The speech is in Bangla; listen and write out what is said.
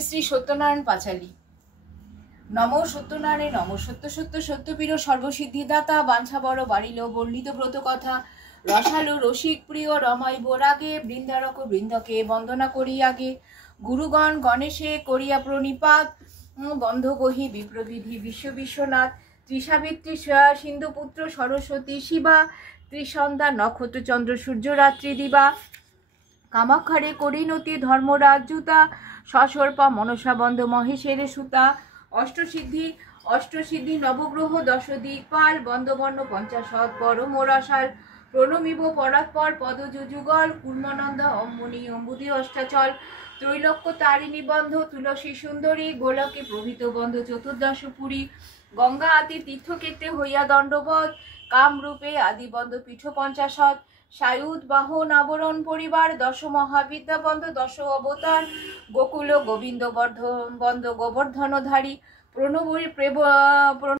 শ্রী সত্যনারায়ণ পাঁচালী। নমো সত্যনারায়ণ নমো সত্য সত্য সত্যপীর সর্বসিদ্ধিদাতা বাঞ্ছা বড় বাড়িল বর্ণিত ব্রত কথা রসালো রসিক প্রিয় রমাই বোরাগে বৃন্দারক বৃন্দকে বন্দনা করি আগে গুরুগণ গণেশে করিয়া প্রণিপাত বন্ধ গহি বিপ্রবিধি বিশ্ব বিশ্বনাথ ত্রিসাবিত্রী সিন্ধুপুত্র সরস্বতী শিবা ত্রিসন্ধ্যা নক্ষত্র চন্দ্র সূর্য রাত্রি দিবা কামাক্ষারে করিণতি ধর্মরাজ্যুতা সসর্পা মনসা বন্ধ মহেশের সুতা অষ্টসিদ্ধি নবগ্রহ দশ দিকপাল বন্দবর্ণ পঞ্চাশৎ পরম রসাল প্রণমিব পরাৎপর পদযুগল কুর্মানন্দ অম্মনি অম্বুদি অষ্টাচল ত্রৈলোক্য তারিণী বন্ধ তুলসী সুন্দরী গোলকে প্রভৃত বন্ধ চতুর্দশ পুরী গঙ্গা আদি তীর্থক্ষেত্রে হইয়া দণ্ডবধ কামরূপে আদিবন্ধ পীঠ পঞ্চাশৎ সায়ুধ বাহন আবরণ পরিবার দশ মহাবিদ্যা বন্ধ দশ অবতার গোকুল গোবিন্দ বন্ধ গোবর্ধনধারী প্রণবী